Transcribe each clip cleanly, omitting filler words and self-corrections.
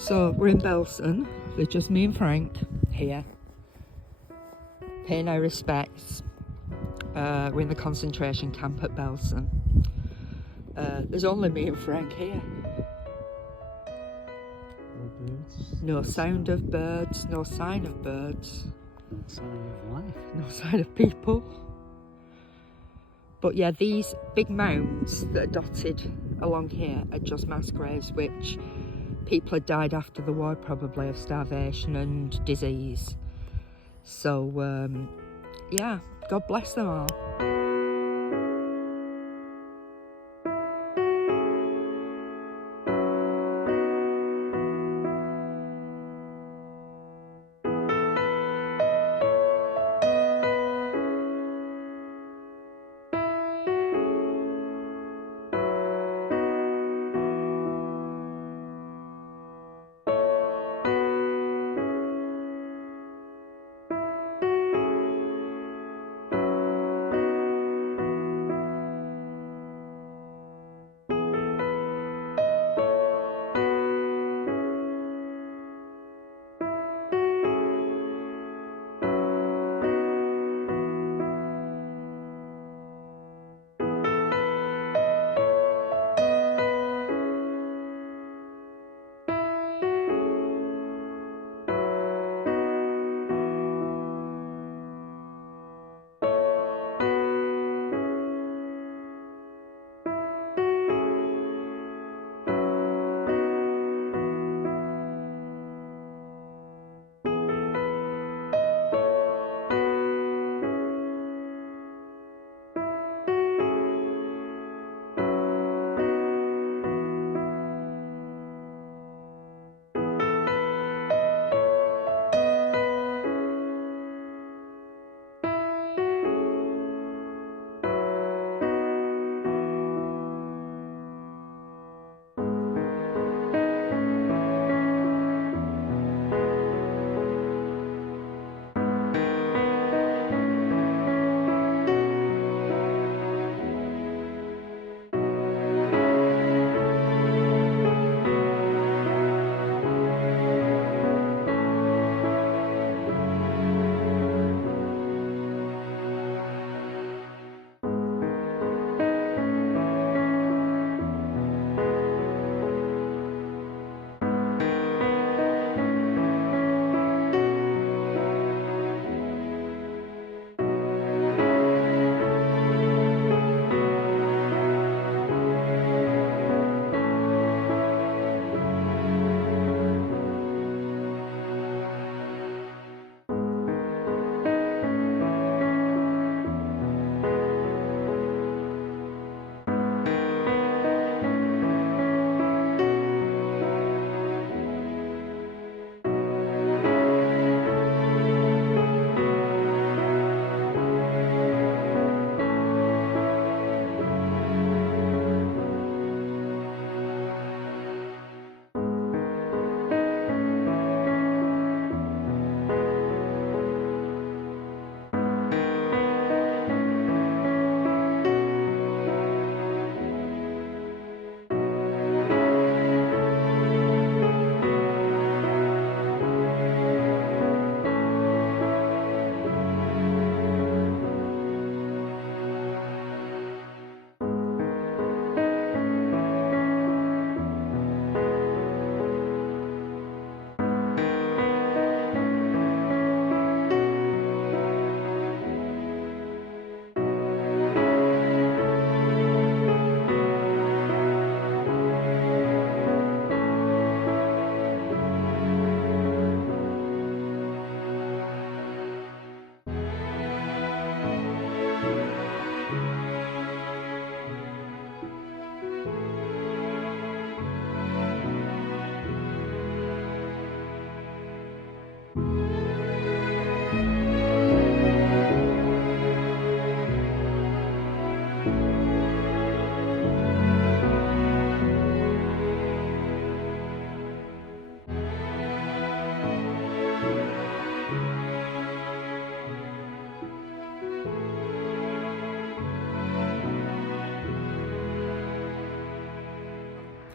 So we're in Belsen. There's just me and Frank here, paying our respects. We're in the concentration camp at Belsen. There's only me and Frank here. No birds. No sound of birds, no sign of birds. No sign of life. No sign of people. But yeah, these big mounds that are dotted along here are just mass graves, which people had died after the war, probably of starvation and disease. So yeah, God bless them all.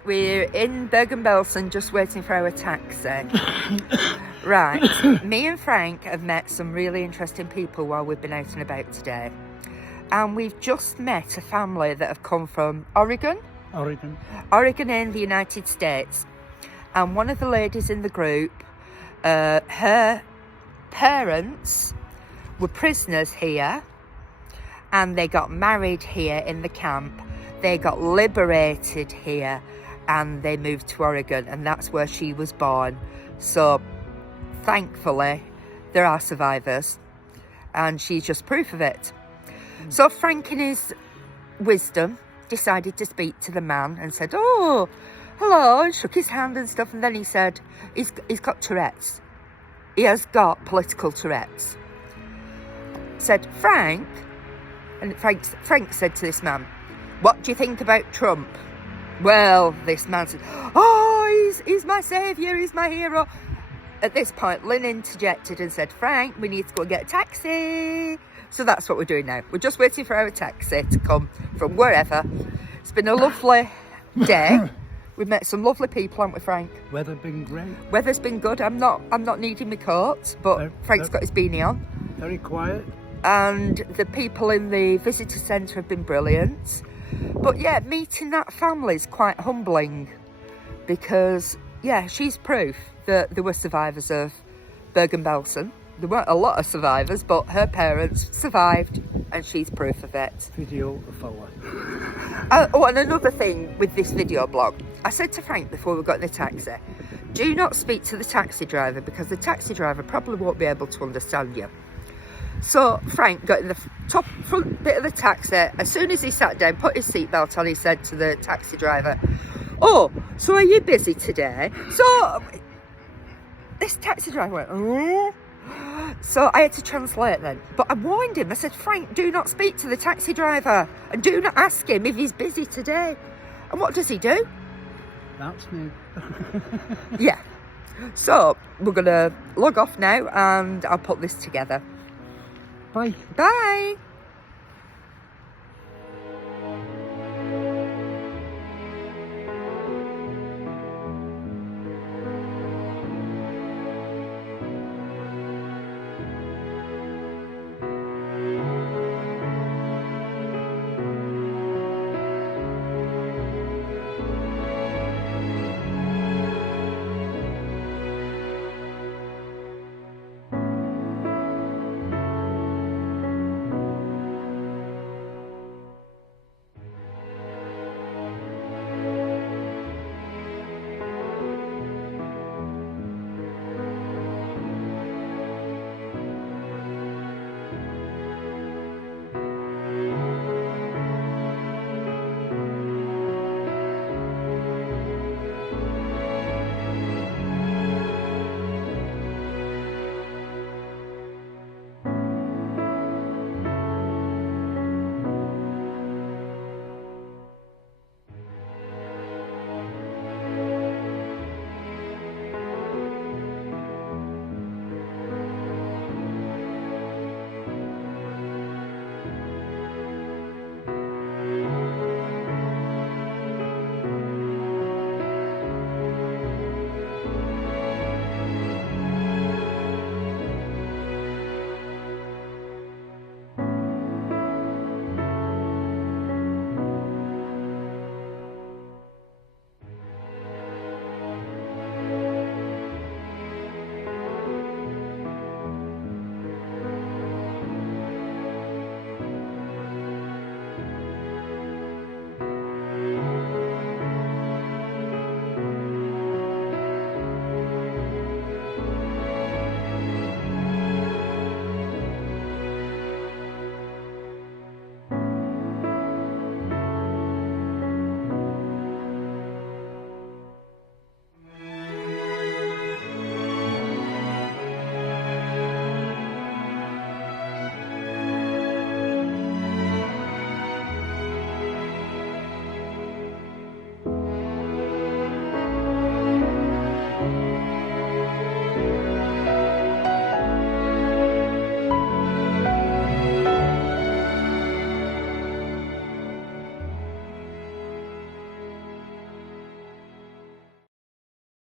we're in Bergen Belsen just waiting for our taxi. Right, me and Frank have met some really interesting people while we've been out and about today. And we've just met a family that have come from Oregon in the United States. And one of the ladies in the group, her parents were prisoners here and they got married here in the camp. They got liberated here and they moved to Oregon, and that's where she was born. So thankfully there are survivors and she's just proof of it. So Frank, in his wisdom, decided to speak to the man and said, "Oh, hello," and shook his hand and stuff. And then he said, he's got Tourette's. He has got political Tourette's. Said, "Frank," and Frank said to this man, "What do you think about Trump?" Well, this man said, "Oh, he's my saviour, he's my hero." At this point, Lynn interjected and said, "Frank, we need to go and get a taxi." So that's what we're doing now. We're just waiting for our taxi to come from wherever. It's been a lovely day. We've met some lovely people, haven't we, Frank? Weather been great. Weather's been good. I'm not needing my coat, but Frank's got his beanie on. Very quiet. And the people in the visitor centre have been brilliant. But yeah, meeting that family is quite humbling because, yeah, she's proof that there were survivors of Bergen Belsen. There weren't a lot of survivors, but her parents survived and she's proof of it. Video follow. And another thing with this video blog, I said to Frank before we got in the taxi, do not speak to the taxi driver because the taxi driver probably won't be able to understand you. So Frank got in the front bit of the taxi. As soon as he sat down, put his seatbelt on, he said to the taxi driver, "Oh, so are you busy today?" So this taxi driver went, "Oh." So I had to translate then. But I warned him. I said, "Frank, do not speak to the taxi driver and do not ask him if he's busy today." And what does he do? That's me. Yeah. So we're going to log off now and I'll put this together. Bye. Bye.